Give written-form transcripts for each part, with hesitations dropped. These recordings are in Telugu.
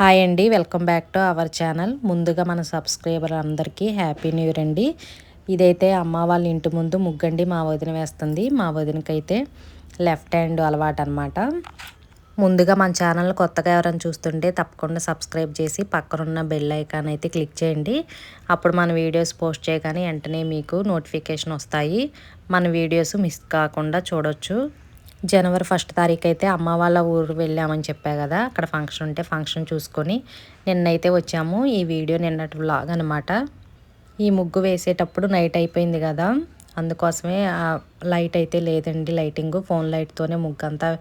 హాయ్ అండి, welcome back to our channel. ముందుగా మన సబ్స్క్రైబర్ అందరికీ హ్యాపీ న్యూ ఇయర్ అండి. ఇదైతే అమ్మ వాళ్ళ ఇంటి ముందు ముగ్గండి మా వదిన వేస్తుంది. మా వదినకైతే లెఫ్ట్ హ్యాండ్ అలవాటు అనమాట. ముందుగా మన ఛానల్ కొత్తగా ఎవరైనా చూస్తుంటే తప్పకుండా సబ్స్క్రైబ్ చేసి పక్కనున్న బెల్ ఐకాన్ అయితే క్లిక్ చేయండి. అప్పుడు మన వీడియోస్ పోస్ట్ చేయగానే వెంటనే మీకు నోటిఫికేషన్ వస్తాయి. మన వీడియోస్ మిస్ కాకుండా చూడొచ్చు. జనవరి 1 తారీఖు అయితే అమ్మ వాళ్ళ ఊరు వెళ్ళామని చెప్పా కదా, అక్కడ ఫంక్షన్ ఉంటే ఫంక్షన్ చూసుకొని నిన్నైతే వచ్చాము. ఈ వీడియో నిన్నటి వ్లాగ్ అనమాట. ఈ ముగ్గు వేసేటప్పుడు నైట్ అయిపోయింది కదా, అందుకోసమే లైట్ అయితే లేదండి. లైటింగ్ ఫోన్ లైట్తోనే ముగ్గు అంతా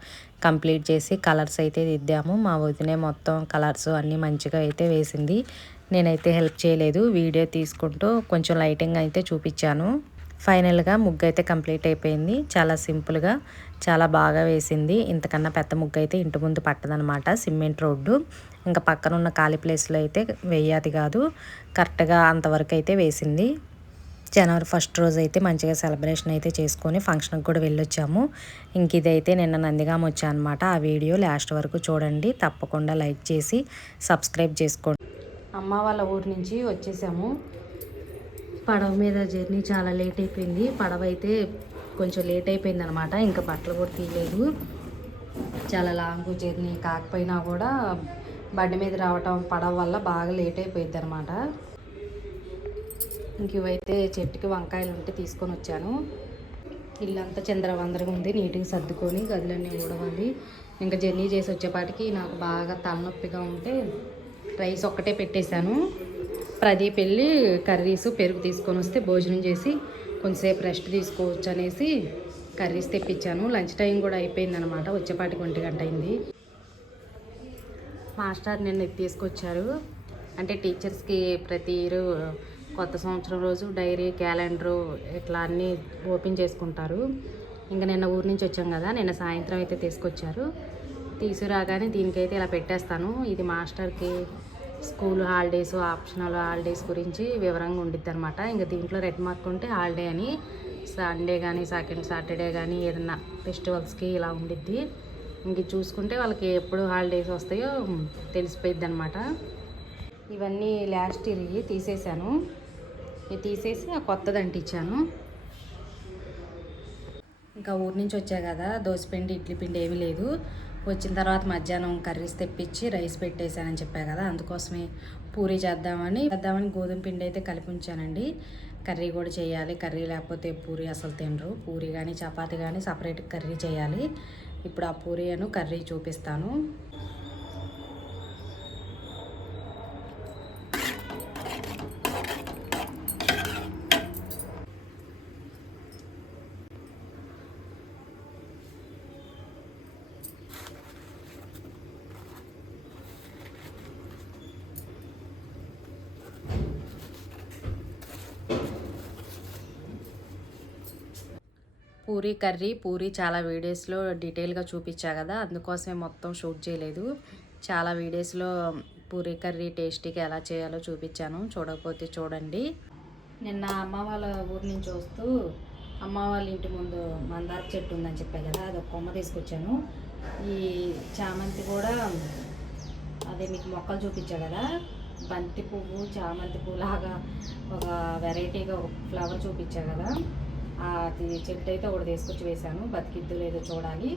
కంప్లీట్ చేసి కలర్స్ అయితే దిద్దాము. మా వదినే మొత్తం కలర్స్ అన్నీ మంచిగా అయితే వేసింది. నేనైతే హెల్ప్ చేయలేదు, వీడియో తీసుకుంటూ కొంచెం లైటింగ్ అయితే చూపించాను. ఫైనల్గా ముగ్గు అయితే కంప్లీట్ అయిపోయింది. చాలా సింపుల్గా చాలా బాగా వేసింది. ఇంతకన్నా పెద్ద ముగ్గు అయితే ఇంటి ముందు పట్టదనమాట, సిమెంట్ రోడ్డు. ఇంకా పక్కన ఉన్న ఖాళీ ప్లేస్లో అయితే వేయాది కాదు, కరెక్ట్గా అంతవరకు అయితే వేసింది. జనవరి 1 రోజు అయితే మంచిగా సెలబ్రేషన్ అయితే చేసుకొని ఫంక్షన్కి కూడా వెళ్ళొచ్చాము. ఇంక ఇదైతే నిన్న నందిగామ వచ్చా అనమాట. ఆ వీడియో లాస్ట్ వరకు చూడండి, తప్పకుండా లైక్ చేసి సబ్స్క్రైబ్ చేసుకోండి. అమ్మ వాళ్ళ ఊరు నుంచి వచ్చేసాము. పడవ మీద జర్నీ చాలా లేట్ అయిపోయింది. పడవ అయితే కొంచెం లేట్ అయిపోయింది అనమాట. ఇంకా బట్టలు కూడా తీయలేదు. చాలా లాంగ్ జర్నీ కాకపోయినా కూడా బండి మీద రావటం పడవ వల్ల బాగా లేట్ అయిపోయింది అనమాట. ఇంక ఇవైతే చెట్టుకి వంకాయలు ఉంటే తీసుకొని వచ్చాను. ఇల్లంతా చంద్రవందరగా ఉంది, నీట్గా సర్దుకొని గదులన్నీ ఊడవాలి. ఇంకా జర్నీ చేసి వచ్చేపాటికి నాకు బాగా తలనొప్పిగా ఉంటే రైస్ ఒక్కటే పెట్టేశాను. ప్రదీప్ వెళ్ళి కర్రీస్ పెరుగు తీసుకొని వస్తే భోజనం చేసి కొంచెంసేపు రెస్ట్ తీసుకోవచ్చు అనేసి కర్రీస్ తెప్పించాను. లంచ్ టైం కూడా అయిపోయిందనమాట, వచ్చేపాటికి 1 గంట అయింది. మాస్టర్ నిన్న తీసుకొచ్చారు. అంటే టీచర్స్కి ప్రతి ఇయర్ కొత్త సంవత్సరం రోజు డైరీ క్యాలెండరు ఇట్లా అన్నీ ఓపెన్ చేసుకుంటారు. ఇంకా నిన్న ఊరి నుంచి వచ్చాం కదా, నిన్న సాయంత్రం అయితే తీసుకొచ్చారు. తీసుకురాగానే దీనికైతే ఇలా పెట్టేస్తాను. ఇది మాస్టర్కి స్కూల్ హాలిడేస్, ఆప్షనల్ హాలిడేస్ గురించి వివరంగా ఉండిద్ది అనమాట. ఇంకా దీంట్లో రెడ్ మార్క్ ఉంటే హాలిడే అని, సండే కానీ సెకండ్ సాటర్డే కానీ ఏదన్నా ఫెస్టివల్స్కి ఇలా ఉండిద్ది. ఇంక చూసుకుంటే వాళ్ళకి ఎప్పుడు హాలిడేస్ వస్తాయో తెలిసిపోయిద్ది అనమాట. ఇవన్నీ లాస్ట్ ఇయర్ తీసేసాను. ఇది తీసేసి ఆ కొత్తది అంటించాను. ఇంకా ఊరి నుంచి వచ్చా కదా, దోశపిండి ఇడ్లీ పిండి ఏమీ లేదు. వచ్చిన తర్వాత మధ్యాహ్నం కర్రీస్ తెప్పించి రైస్ పెట్టేశానని చెప్పా కదా, అందుకోసమే పూరీ చేద్దామని గోధుమ పిండి అయితే కలిపి ఉంచానండి. కర్రీ కూడా చేయాలి, కర్రీ లేకపోతే పూరీ అసలు తినరు. పూరీ కానీ చపాతీ కానీ సపరేట్ కర్రీ చేయాలి. ఇప్పుడు ఆ పూరీ అను కర్రీ చూపిస్తాను. పూరీ కర్రీ పూరీ చాలా వీడియోస్లో డీటెయిల్గా చూపించా కదా, అందుకోసమే మొత్తం షూట్ చేయలేదు. చాలా వీడియోస్లో పూరీ కర్రీ టేస్టీగా ఎలా చేయాలో చూపించాను, చూడకపోతే చూడండి. నిన్న అమ్మ వాళ్ళ ఊరి నుంచి వస్తూ అమ్మ వాళ్ళ ఇంటి ముందు మందార చెట్టు ఉందని చెప్పా కదా, అది ఒక కొమ్మ తీసుకొచ్చాను. ఈ చామంతి కూడా అదే మీకు మొక్కలు చూపించా కదా, బంతి పువ్వు చామంతి పువ్వు లాగా ఒక వెరైటీగా ఒక ఫ్లవర్ చూపించా కదా, అది చెట్టు అయితే ఒకటి తీసుకొచ్చి వేశాను. బతికిద్దు లేదో చూడాలి.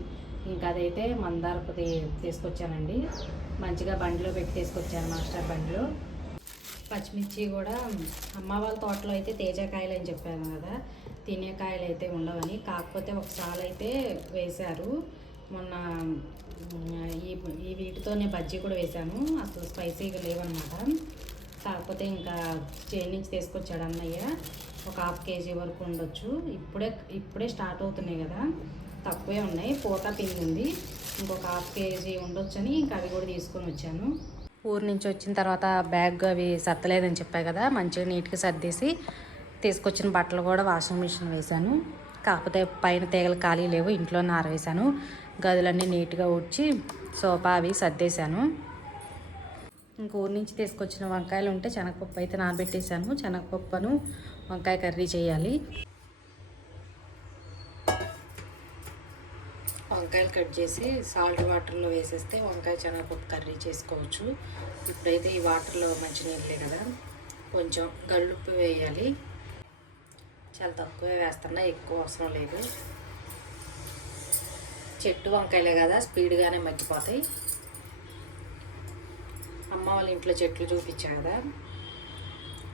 ఇంకా అదైతే మందారపుది తీసుకొచ్చానండి. మంచిగా బండిలో పెట్టి తీసుకొచ్చాను, మాస్టర్ బండిలో. పచ్చిమిర్చి కూడా అమ్మ వాళ్ళ తోటలో అయితే తేజకాయలు అని చెప్పాను కదా, తినే కాయలు అయితే ఉండవని. కాకపోతే ఒకసారి అయితే వేశారు మొన్న. ఈ వీటితోనే బజ్జీ కూడా వేశాను, అసలు స్పైసీగా లేవన్నమాట. కాకపోతే ఇంకా చేను నుంచి తీసుకొచ్చాడు అన్నయ్య, ఒక 1/2 కేజీ వరకు ఉండొచ్చు. ఇప్పుడే స్టార్ట్ అవుతున్నాయి కదా, తక్కువే ఉన్నాయి. పూత పిండి ఉంది, ఇంకొక 1/2 కేజీ ఉండొచ్చని ఇంకా అవి కూడా తీసుకొని వచ్చాను. ఊరు నుంచి వచ్చిన తర్వాత బ్యాగ్ అవి సర్దలేదని చెప్పా కదా, మంచిగా నీట్గా సర్దేసి తీసుకొచ్చిన బట్టలు కూడా వాషింగ్ మిషన్ వేశాను. కాకపోతే పైన తీగలు ఖాళీ లేవు, ఇంట్లోనే ఆరవేశాను. గదులన్నీ నీట్గా ఊడ్చి సోఫా అవి సర్దేశాను. ఇంక ఊరి నుంచి తీసుకొచ్చిన వంకాయలు ఉంటే శనగపప్పు అయితే నానబెట్టేశాను. శనగపప్పును వంకాయ కర్రీ చేయాలి. వంకాయ వంకాయలు కట్ చేసి సాల్ట్ వాటర్లో వేసేస్తే వంకాయ శనగపప్పు కర్రీ చేసుకోవచ్చు. ఇప్పుడైతే ఈ వాటర్లో మంచినీళ్ళే కదా, కొంచెం గల్లుప్పు వేయాలి. చాలా తక్కువే వేస్తున్నా, ఎక్కువ అవసరం లేదు. చెట్టు వంకాయలే కదా, స్పీడ్గానే మగ్గిపోతాయి. అమ్మ వాళ్ళ ఇంట్లో చెట్లు చూపించా కదా,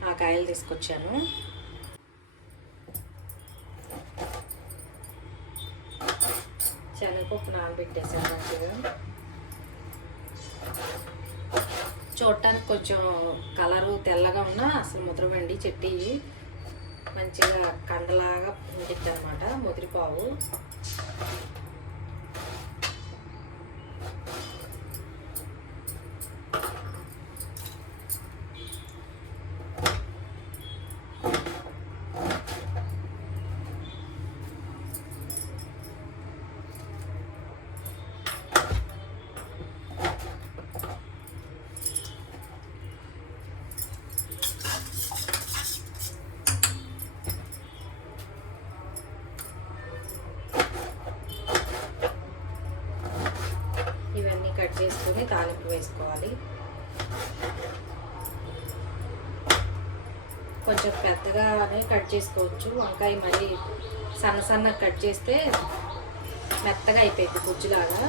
ఆ కాయలు తీసుకొచ్చాను. శనగపప్పు నానబెట్టేసాను మంచిగా. చూడటానికి కొంచెం కలరు తెల్లగా ఉన్నా అసలు ముద్రబండి చెట్టి మంచిగా కండలాగా ఉంటుంది అనమాట, ముదిరిపావు. ఇవన్నీ కట్ చేసుకొని తాలింపు వేసుకోవాలి. కొంచెం పెద్దగానే కట్ చేసుకోవచ్చు. వంకాయ మరి సన్నగా కట్ చేస్తే మెత్తగా అయిపోయింది గుజ్జులాగా.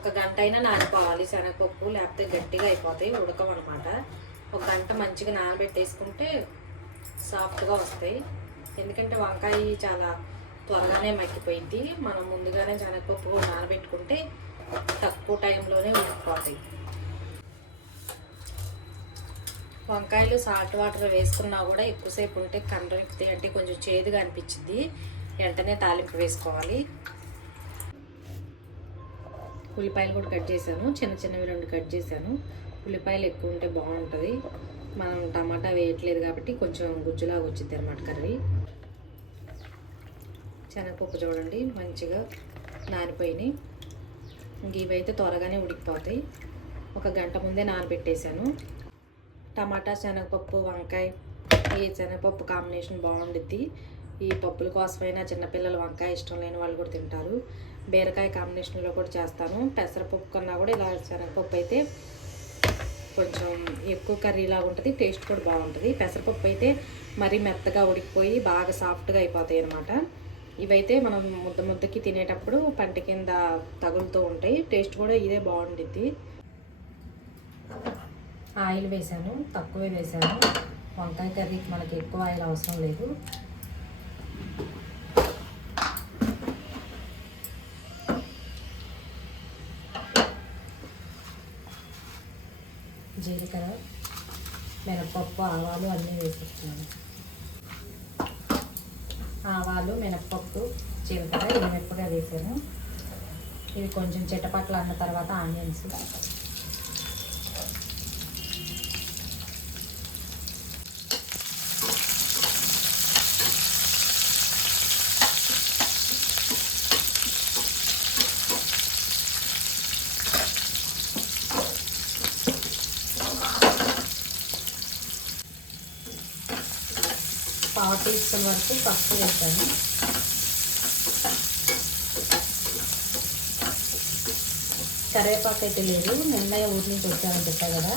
ఒక గంట అయినా నానిపోవాలి శనగపప్పు, లేకపోతే గట్టిగా అయిపోతాయి, ఉడకమన్నమాట. ఒక గంట మంచిగా నానబెట్టేసుకుంటే సాఫ్ట్గా వస్తాయి. ఎందుకంటే వంకాయ చాలా త్వరగానే మగ్గిపోయింది. మనం ముందుగానే శనగపప్పు నానబెట్టుకుంటే తక్కువ టైంలోనే ఉడికిపోతాయి. వంకాయలు సాల్ట్ వాటర్ వేసుకున్నా కూడా ఎక్కువసేపు ఉంటే కండ్రం ఎక్కుతాయి, అంటే కొంచెం చేదుగా అనిపించింది. వెంటనే తాలింపు వేసుకోవాలి. ఉల్లిపాయలు కూడా కట్ చేశాను, చిన్నవి 2 కట్ చేశాను. ఉల్లిపాయలు ఎక్కువ ఉంటే బాగుంటుంది. మనం టమాటా వేయట్లేదు కాబట్టి కొంచెం గుజ్జులాగా వచ్చింది అన్నమాట కర్రీ. శనగపప్పు చూడండి మంచిగా నానిపోయినాయి. ఇవైతే త్వరగానే ఉడికిపోతాయి. ఒక గంట ముందే నానబెట్టేశాను. టమాటా శనగపప్పు వంకాయ, ఈ శనగపప్పు కాంబినేషన్ బాగుండుద్ది. ఈ పప్పుల కోసమైనా చిన్నపిల్లలు వంకాయ ఇష్టం లేని వాళ్ళు కూడా తింటారు. బీరకాయ కాంబినేషన్లో కూడా చేస్తాను. పెసరపప్పు కన్నా కూడా ఇలా శనగపప్పు అయితే కొంచెం ఎక్కువ కర్రీలాగా ఉంటుంది, టేస్ట్ కూడా బాగుంటుంది. పెసరపప్పు అయితే మరీ మెత్తగా ఉడికిపోయి బాగా సాఫ్ట్గా అయిపోతాయి అన్నమాట. ఇవైతే మనం ముద్దకి తినేటప్పుడు పంట కింద తగులుతూ ఉంటాయి. టేస్ట్ కూడా ఇదే బాగుంటుంది. ఆయిల్ వేసాను, తక్కువే వేసాను. వంకాయ కర్రీకి మనకి ఎక్కువ ఆయిల్ అవసరం లేదు. జీలకర్ర, మినపప్పు, ఆవాలు అన్నీ వేసేస్తున్నాను. ఆవాలు, మినపప్పు, జీలకర్ర ఎండుమిరపకాయ వేసాను. ఇవి కొంచెం చిటపట్లు అన్న తర్వాత ఆనియన్స్, పావు టీ స్పూన్ వరకు పసుపు వేసాను. కరివేపాకు అయితే లేదు, నిన్నయ్య ఊరి నుంచి వచ్చానని చెప్పా కదా.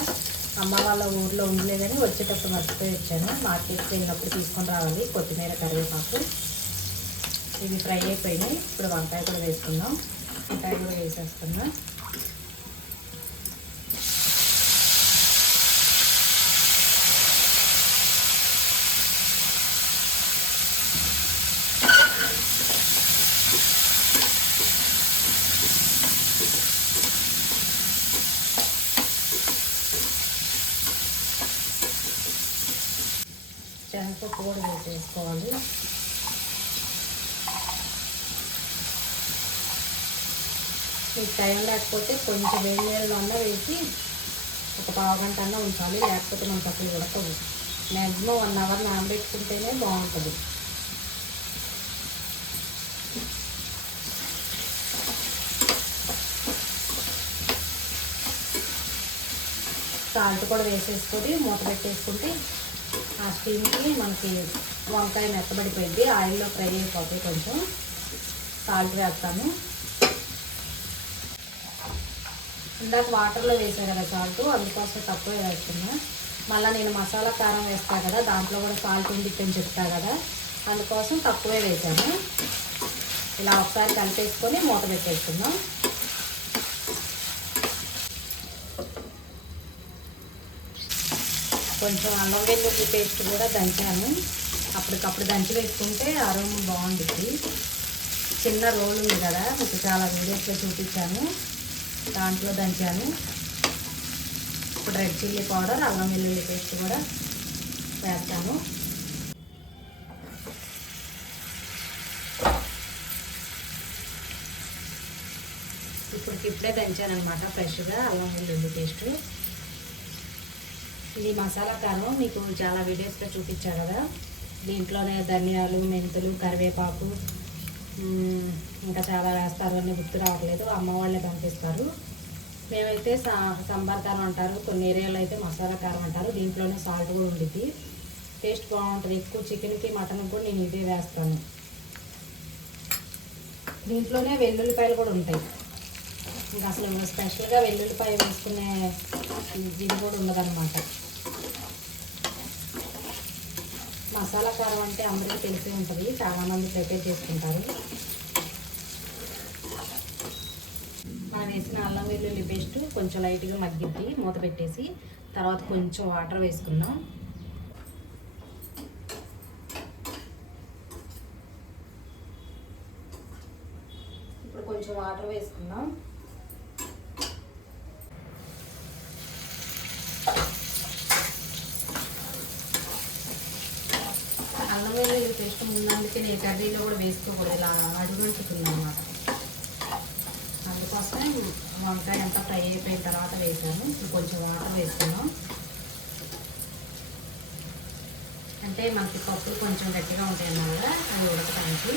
అమ్మ వాళ్ళ ఊర్లో ఉండలేదని వచ్చేటప్పుడు మర్చిపోయి వచ్చాను. మార్కెట్కి వెళ్ళినప్పుడు తీసుకొని రావాలి కొత్తిమీర, కరివేపాకు. ఇవి ఫ్రై అయిపోయినాయి. ఇప్పుడు వంకాయ కూడా వేసుకుందాం. వంకాయ కూడా వేసేస్తున్నా. శనగపప్పు కూడా వేసేసుకోవాలి. మీకు టైం లేకపోతే కొంచెం వేడి నీళ్ళలో వేసి ఒక పావు గంట అన్నా ఉంచాలి, లేకపోతే మనకు అసలు ఉడకదు. మ్యాక్సిమం 1 అవర్ నానబెట్టుకుంటేనే బాగుంటుంది. సాల్ట్ కూడా వేసేసుకొని మూత పెట్టేసుకుంటే ఆ స్టీమ్కి మనకి వంకాయ మెత్తబడిపోయింది, ఆయిల్లో ఫ్రై అయిపోతాయి. కొంచెం సాల్ట్ వేస్తాను. ఇందాక వాటర్లో వేసాను కదా సాల్ట్, అందుకోసం తక్కువే వేస్తున్నా. మళ్ళీ నేను మసాలా కారం వేస్తాను కదా, దాంట్లో కూడా సాల్ట్ ఉండిద్దని చెప్తా కదా, అందుకోసం తక్కువే వేసాను. ఇలా ఒకసారి కలిపేసుకొని మూత పెట్టేసుకుందాం. కొంచెం అల్లం వెల్లుల్లి పేస్ట్ కూడా దంచాను. అప్పటికప్పుడు దంచి వేసుకుంటే అరోమా బాగుంటుంది. చిన్న రోల్ ఉంది కదా, మీకు చాలా వీడియోస్లో చూపించాను, దాంట్లో దంచాను. ఇప్పుడు రెడ్ చిల్లీ పౌడర్, అల్లం వెల్లుల్లి పేస్ట్ కూడా వేస్తాను. ఇప్పుడే దంచాను అనమాట ఫ్రెష్గా అల్లం వెల్లుల్లి పేస్ట్. ఇది మసాలా కారం మీకు చాలా వీడియోస్లో చూపించాను కదా, దీంట్లోనే ధనియాలు, మెంతులు, కరివేపాకు ఇంకా చాలా వేస్తారు, అన్నీ గుర్తు రావట్లేదు, అమ్మ వాళ్ళే పంపిస్తారు. మేమైతే సాంబార్ కారం అంటారు, కొన్ని ఏరియాలో అయితే మసాలా కారం అంటారు. దీంట్లోనే సాల్ట్ కూడా ఉండిద్ది, టేస్ట్ బాగుంటుంది. ఎక్కువ చికెన్కి మటన్కి కూడా నేను ఇదే వేస్తాను. దీంట్లోనే వెల్లుల్లిపాయలు కూడా ఉంటాయి. ఇంకా అసలు స్పెషల్గా వెల్లుల్లిపాయ వేసుకునే ఇది కూడా ఉండదన్నమాట. మసాలా కారం అంటే అందరికీ తెలిసే ఉంటుంది, చాలామంది ప్రిపేర్ చేసుకుంటారు. మనం వేసిన అల్లం వెల్లుల్లి పేస్ట్ కొంచెం లైట్గా మగ్గిద్ది, మూత పెట్టేసి తర్వాత కొంచెం వాటర్ వేసుకుందాం. ఇప్పుడు కొంచెం వాటర్ వేసుకుందాం. అల్లం వెల్లుల్లి పేస్ట్ ముందుకే నేను కర్రీలో కూడా వేసుకోకూడదు, ఇలా అడుగుంటుంది అన్నమాట. అందుకోసమే వంకాయ అంతా ఫ్రై అయిపోయిన తర్వాత వేసాను. ఇప్పుడు కొంచెం వాటర్ వేసుకున్నాం, అంటే మనకి పప్పులు కొంచెం గట్టిగా ఉంటాయి అన్నమాట, అవి ఉడకడానికి.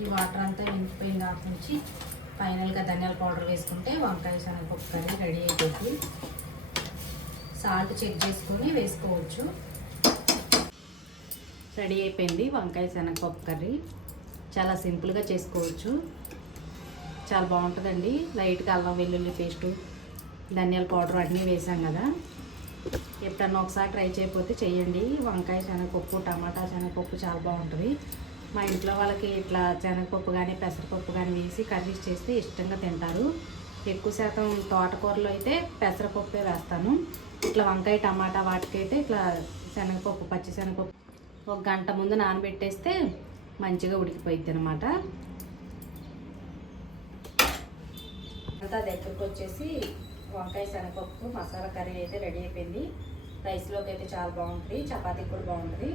ఈ వాటర్ అంతా ఇంకిపోయిన దాకా నుంచి ఫైనల్గా ధనియాల పౌడర్ వేసుకుంటే వంకాయ శనగపప్పు కర్రీ రెడీ అయిపోతుంది. సాల్ట్ చెక్ చేసుకొని వేసుకోవచ్చు. రెడీ అయిపోయింది వంకాయ శనగపప్పు కర్రీ. చాలా సింపుల్గా చేసుకోవచ్చు, చాలా బాగుంటుందండి. లైట్గా అల్లం వెల్లుల్లి పేస్టు, ధనియాల పౌడర్ అన్నీ వేసాం కదా. ఎప్పుడన్నా ఒకసారి ట్రై చేయకపోతే చెయ్యండి. వంకాయ శనగపప్పు, టమాటా శనగపప్పు చాలా బాగుంటుంది. మా ఇంట్లో వాళ్ళకి ఇట్లా శనగపప్పు కానీ పెసరపప్పు కానీ వేసి కర్రీస్ చేస్తే ఇష్టంగా తింటారు. ఎక్కువ శాతం తోటకూరలో అయితే పెసరపప్పే వేస్తాను. ఇట్లా వంకాయ టమాటా వాటికైతే ఇట్లా శనగపప్పు, పచ్చి శనగపప్పు 1 గంట ముందు నానబెట్టేస్తే మంచిగా ఉడికిపోయిద్ది అనమాట. అంతా దగ్గరకు వచ్చేసి వంకాయ శనగపప్పు మసాలా కర్రీ అయితే రెడీ అయిపోయింది. రైస్లోకి అయితే చాలా బాగుంటుంది, చపాతీకి కూడా బాగుంటుంది.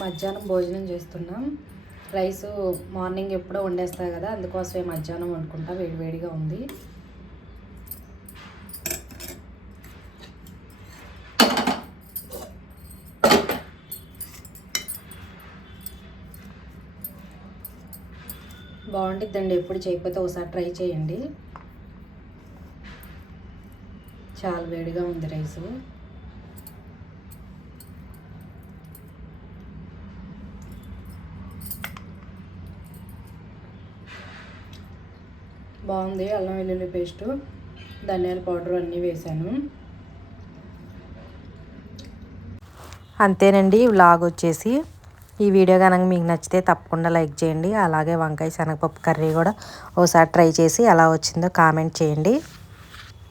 మధ్యాహ్నం భోజనం చేస్తున్నాం. రైస్ మార్నింగ్ ఎప్పుడో వండేస్తాయి కదా, అందుకోసమే మధ్యాహ్నం వండుకుంటా. వేడివేడిగా ఉంది. బాగుంటుందండి, ఎప్పుడు చేయకపోతే ఒకసారి ట్రై చేయండి. చాలా వేడిగా ఉంది రైసు. బాగుంది. అల్లం వెల్లుల్లి పేస్టు, ధనియాల పౌడర్ అన్నీ వేసాను. అంతేనండి వ్లాగ్ వచ్చేసి. ఈ వీడియో కనుక మీకు నచ్చితే తప్పకుండా లైక్ చేయండి. అలాగే వంకాయ శనగపప్పు కర్రీ కూడా ఒకసారి ట్రై చేసి ఎలా వచ్చిందో కామెంట్ చేయండి.